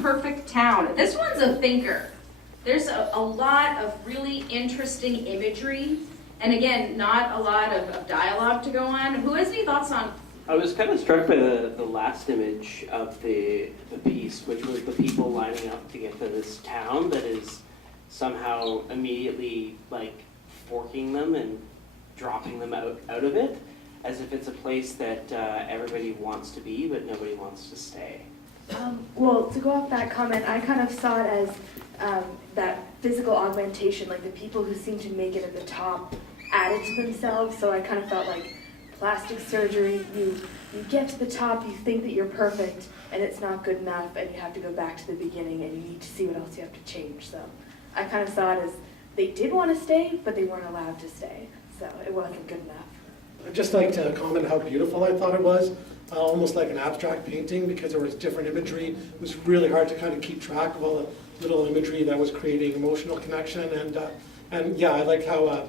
perfect town. This one's a thinker. There's a lot of really interesting imagery, and again, not a lot of dialogue to go on. Who has any thoughts on? I was kind of struck by the last image of the piece, which was the people lining up to get to this town that is somehow immediately like forking them and dropping them out of it, as if it's a place that everybody wants to be, but nobody wants to stay. Well, to go off that comment, I kind of saw it as that physical augmentation, like the people who seem to make it at the top added to themselves. So I kind of felt like plastic surgery. You get to the top, you think that you're perfect, and it's not good enough, and you have to go back to the beginning, and you need to see what else you have to change. So I kind of saw it as they did want to stay, but they weren't allowed to stay. So it wasn't good enough. I'd just like to comment how beautiful I thought it was. Almost like an abstract painting, because there was different imagery. It was really hard to kind of keep track of all the little imagery that was creating emotional connection. And yeah, I like how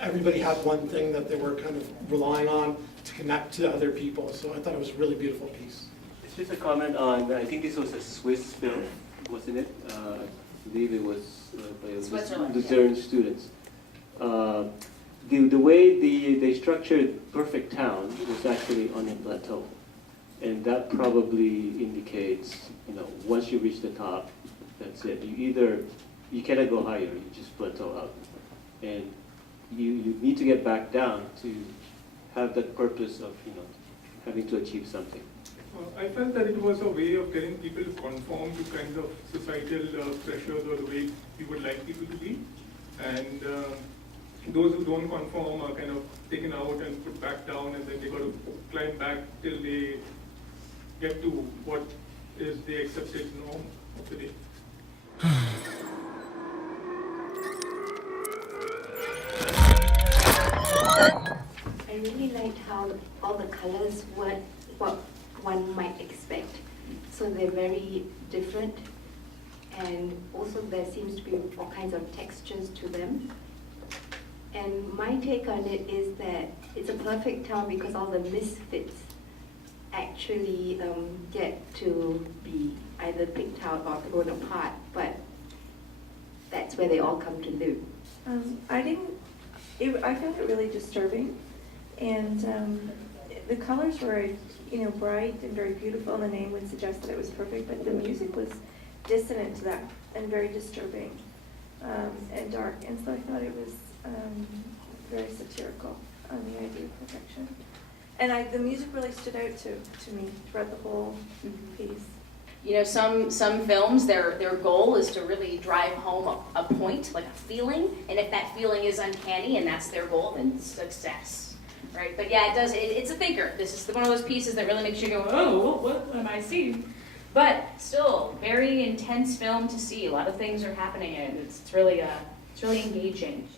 everybody had one thing that they were kind of relying on to connect to other people. So I thought it was a really beautiful piece. It's just a comment on, I think this was a Swiss film, wasn't it? I believe it was by Switzerland, Luzerne students. The way they structured Perfect Town was actually on a plateau. And that probably indicates, once you reach the top, that's it. You cannot go higher, you just plateau out. And you need to get back down to have that purpose of, having to achieve something. I felt that it was a way of getting people to conform to kinds of societal pressures or the way we would like people to be. And those who don't conform are kind of taken out and put back down, and then they got to climb back till they get to what is the accepted norm of the day. I really liked how all the colors were what one might expect. So they're very different, and also there seems to be all kinds of textures to them. And my take on it is that it's a perfect town because all the misfits actually get to be either picked out or thrown apart, but that's where they all come to live. I found it really disturbing, and the colors were, bright and very beautiful, and the name would suggest that it was perfect, but the music was dissonant to that and very disturbing and dark, and so I thought it was very satirical on the idea of perfection. And the music really stood out to me throughout the whole piece. Some films, their goal is to really drive home a point, like a feeling, and if that feeling is uncanny and that's their goal, then success, right? But yeah, it's a thinker. This is one of those pieces that really makes you go, oh, what am I seeing? But still, very intense film to see. A lot of things are happening, and it's really engaging.